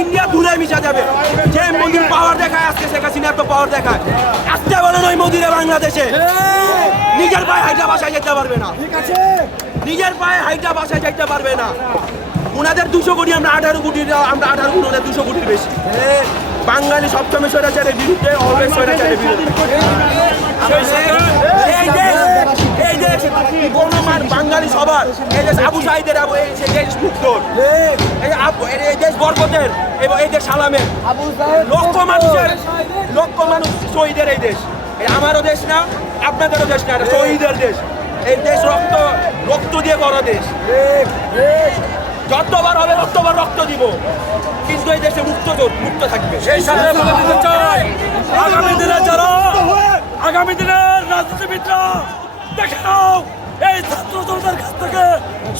India ধুলে মিশা যাবে। যে মোদির পাওয়ার দেখায় আজকে শেখ হাসিনা এত পাওয়ার দেখায়, আজকে বলে নয় মোদিরে বাংলাদেশে নিজের পায়ে হাইটা বাসায় যেতে পারবে না। নিজের পায়ে হাইটা বাসায় যেতে পারবে না। ওনাদের 200 কোটি, আমরা 18 কোটি, আমরা 18 কোটি, ওদের 200 কোটির বেশি। বাঙালি সবসময় স্বৈরাচারের বিরুদ্ধে, অলওয়েজ স্বৈরাচারের বিরুদ্ধে। এই দেশ গণমার বাঙালি সবার, এই দেশ আবু সাইদের, এই দেশ মুক্তর, এই দেশ বরকতের, এই দেশ সালামের, লক্ষ মানুষ শহীদের এই দেশ। আমারও দেশ না, আপনাদেরও দেশ না, শহীদের দেশ। এই দেশ রক্ত দিয়ে করা দেশ। যতবার হবে ততবার রক্ত দিব, কিন্তু এই দেশে মুক্ত থাকবে। সেই সাথে বলে দিতে চাই, আগামী দিনের রাজনীতিবিদরা দেখে নাও, এই ছাত্র জনতার কাছ থেকে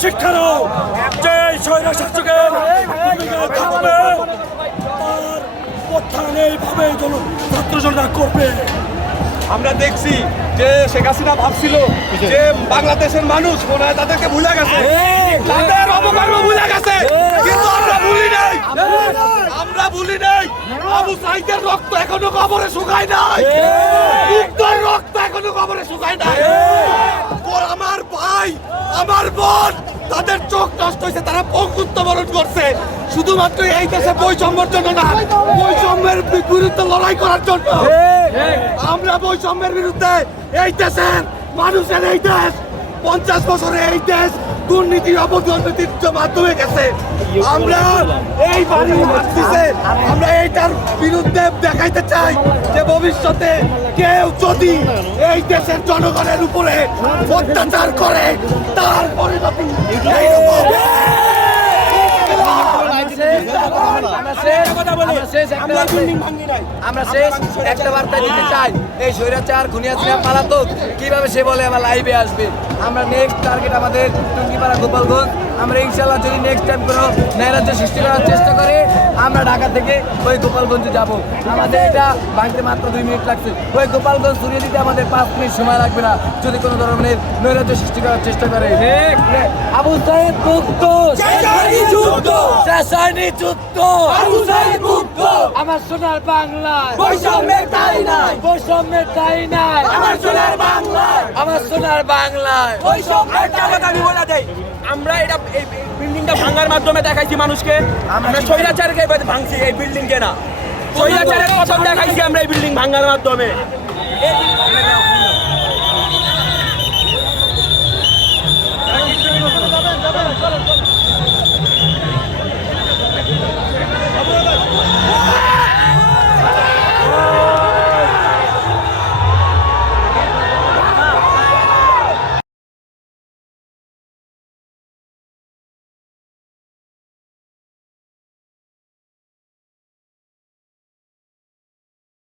শিক্ষা নাও, যে স্বৈরা শাসকের থাকবে তার উত্থান এইভাবে ছাত্র জনতা করবে। আমরা দেখছি যে শেখ হাসিনা ভাবছিল যে বাংলাদেশের মানুষ মনে হয় তাদেরকে ভুলে গেছে, তাদের অপকর্ম ভুলে গেছে, কিন্তু আমরা ভুলি নাই। আবু সাইদের রক্ত এখনো কবরে শুকায় নাই, মুক্তর রক্ত এখনো কবরে শুকায় নাই। আমার ভাই, আমার বোন, তাদের চোখ নষ্ট হয়েছে, তারা পঙ্গুত্ব বরণ করছে শুধুমাত্র এই দেশে বৈষম্যের জন্য না, বৈষম্যের বিরুদ্ধে লড়াই করার জন্য। আমরা বৈষম্যের বিরুদ্ধে, এই দেশের মানুষের, এই দেশ 50 বছরে এই দেশ দুর্নীতি অপদুর্নীতির মাধ্যমে গেছে। আমরা এই বাড়ি মারতেছে, আমরা এইটার বিরুদ্ধে দেখাইতে চাই যে ভবিষ্যতে কেউ যদি এই দেশের জনগণের উপরে অত্যাচার করে তার পরিণতি আমরা শেষ একটা বার্তা দিতে চাই, এই স্বৈরাচার খুনিয়াছিরা পালাতক কিভাবে সে বলে আমার লাইভে আসবে। আমরা নেক্সট টার্গেট আমাদের টুঙ্গিপাড়া গোপালগঞ্জ। আমরা ইনশাল্লাহ যদি নেক্সট টাইম কোনো নৈরাজ্য সৃষ্টি করার চেষ্টা করে আমরা ঢাকা থেকে ওই গোপালগঞ্জে যাব। আমাদের এটা ভাঙতে মাত্র 2 মিনিট লাগছে, ওই গোপালগঞ্জ সরিয়ে দিতে আমাদের 5 মিনিট সময় লাগবে না যদি কোনো ধরনের নৈরাজ্য সৃষ্টি করার চেষ্টা করে। আবু সাইদ মুক্ত, যুদ্ধ, আবু সাইদ মুক্ত, আমার সোনার বাংলায় বৈষম্যের ঠাঁই নাই, বৈষম্যের ঠাঁই নাই, আমার সোনার বাংলায়, আমার সোনার বাংলায় বৈষম্যের ঠাঁই। আমি বলে দেই, আমরা এটা এই বিল্ডিংটা ভাঙার মাধ্যমে দেখাইছি মানুষকে, আমরা স্বৈরাচারকে ভাঙছি, এই বিল্ডিংকে না। স্বৈরাচারের পছন্দ দেখাইছি আমরা এই বিল্ডিং ভাঙার মাধ্যমে।